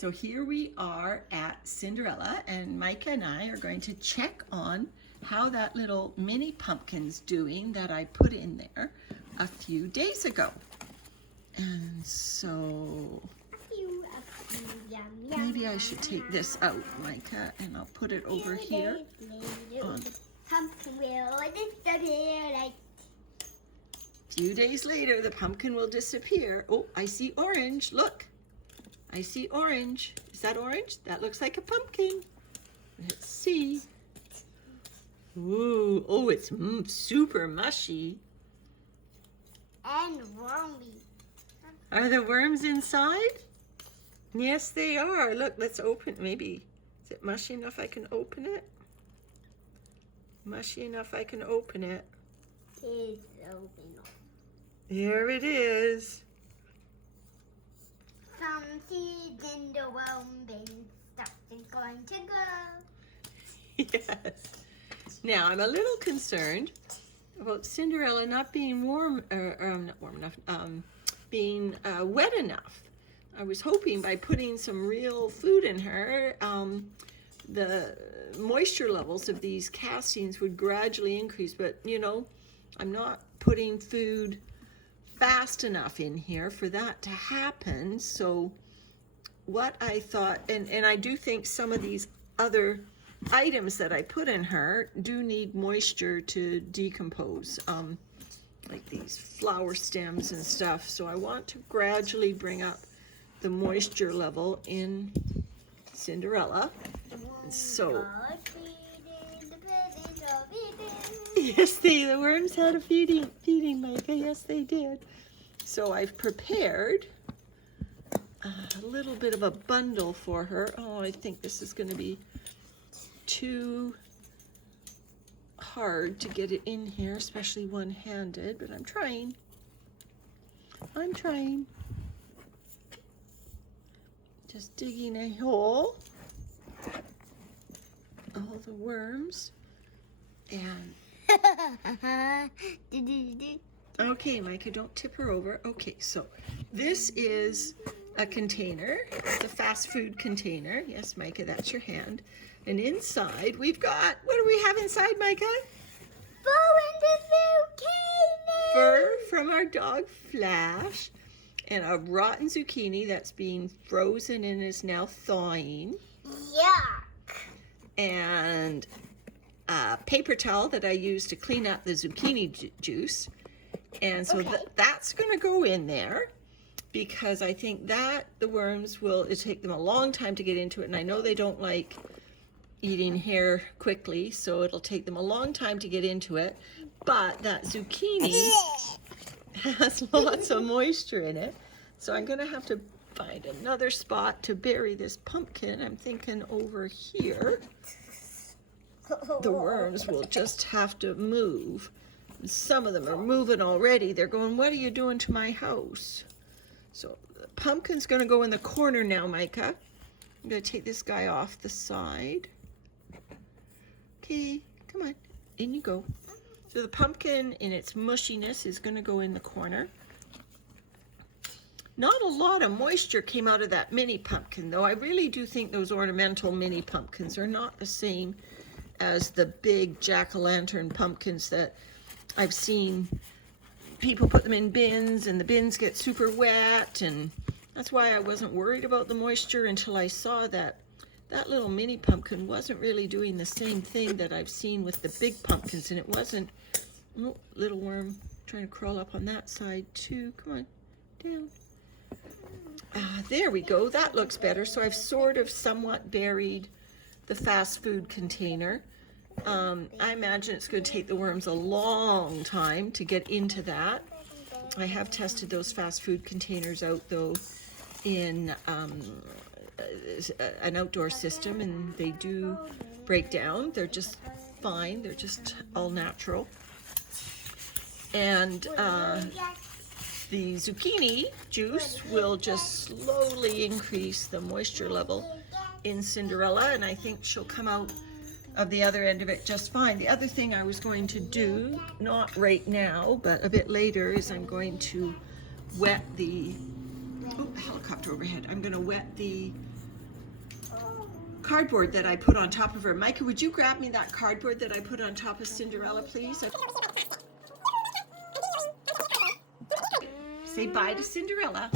So here we are at Cinderella, and Mica and I are going to check on how that little mini pumpkin's doing that I put in there a few days ago. And so maybe I should take this out, Mica, and I'll put it over here. Pumpkin will disappear like. Few days later, the pumpkin will disappear. Oh, I see orange. Look. I see orange. Is that orange? That looks like a pumpkin. Let's see. Ooh, oh, it's super mushy. And wormy. Are the worms inside? Yes, they are. Look, let's open. Maybe. Is it mushy enough I can open it? Mushy enough I can open it. It's open. There it is. Some seeds in the worm bin. Stuff is going to grow. Yes. Now, I'm a little concerned about Cinderella not being not warm enough, being wet enough. I was hoping by putting some real food in her, the moisture levels of these castings would gradually increase, but you know, I'm not putting food fast enough in here for that to happen. So what I thought, and I do think some of these other items that I put in her do need moisture to decompose, like these flower stems and stuff. So I want to gradually bring up the moisture level in Cinderella. So yes, the worms had a feeding, Mica. Yes, they did. So I've prepared a little bit of a bundle for her. Oh, I think this is going to be too hard to get it in here, especially one-handed, but I'm trying. I'm trying. Just digging a hole. All the worms. And okay, Mica, don't tip her over. Okay, so this is a container, the fast food container. Yes, Mica, that's your hand. And inside we've got, what do we have inside, Mica? Fur from our dog Flash, and a rotten zucchini that's being frozen and is now thawing. Yuck. And a paper towel that I use to clean up the zucchini juice. And so that's going to go in there because I think that the worms will, it'll take them a long time to get into it. And I know they don't like eating hair quickly, so it'll take them a long time to get into it. But that zucchini has lots of moisture in it. So I'm going to have to find another spot to bury this pumpkin. I'm thinking over here. The worms will just have to move. Some of them are moving already. They're going, what are you doing to my house? So the pumpkin's going to go in the corner now, Mica. I'm going to take this guy off the side. Okay, come on. In you go. So the pumpkin in its mushiness is going to go in the corner. Not a lot of moisture came out of that mini pumpkin, though. I really do think those ornamental mini pumpkins are not the same as the big jack-o'-lantern pumpkins that I've seen people put them in bins and the bins get super wet, and that's why I wasn't worried about the moisture until I saw that that little mini pumpkin wasn't really doing the same thing that I've seen with the big pumpkins, and it wasn't. Oh, little worm trying to crawl up on that side too. Come on, down. There we go. That looks better. So I've sort of somewhat buried the fast food container. I imagine it's going to take the worms a long time to get into that. I have tested those fast food containers out, though, in an outdoor system, and they do break down. They're just fine. They're just all natural. And the zucchini juice will just slowly increase the moisture level in Cinderella, and I think she'll come out of the other end of it just fine. The other thing I was going to do, not right now, but a bit later, is I'm going to wet the, oh, helicopter overhead. I'm going to wet the cardboard that I put on top of her. Micah, would you grab me that cardboard that I put on top of Cinderella, please? Say bye to Cinderella.